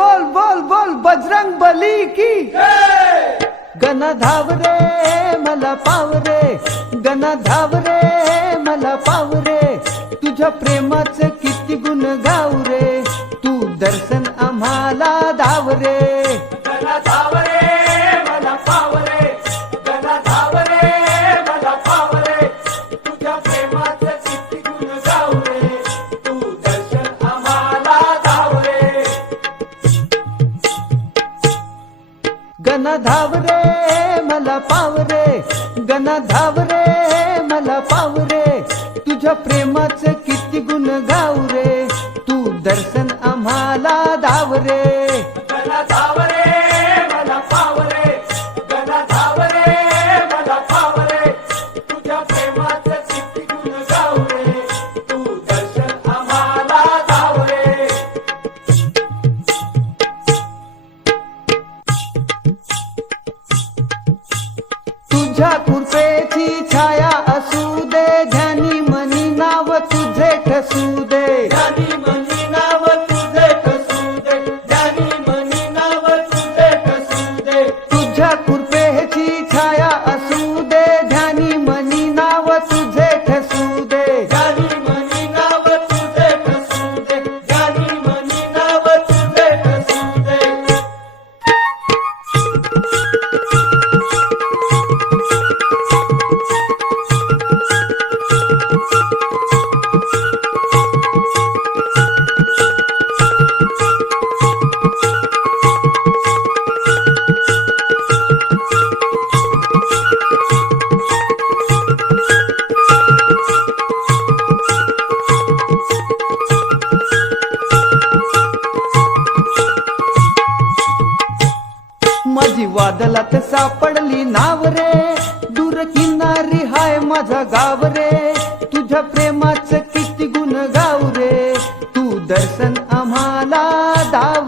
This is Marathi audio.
बोल बोल बोल बजरंग बली की। गण धाव रे मला पाव रे। गण धाव रे मला पाव रे। तुझ्या प्रेमाचं किती गुण गाव रे। तू दर्शन आम्हाला धाव रे। गण धाव रे मला पाव रे गण धाव रे मला पाव रे तुझ्या प्रेमाचं किती गुण गाव रे तू दर्शन आम्हाला धाव रे तुझ्या कृपेची छाया असू दे. माझी वादलात सापडली नाव रे? दूर किनारी हाय माझा गाव रे. तुझ्या प्रेमाचं किती गुण गाव रे. तू दर्शन आम्हाला दाव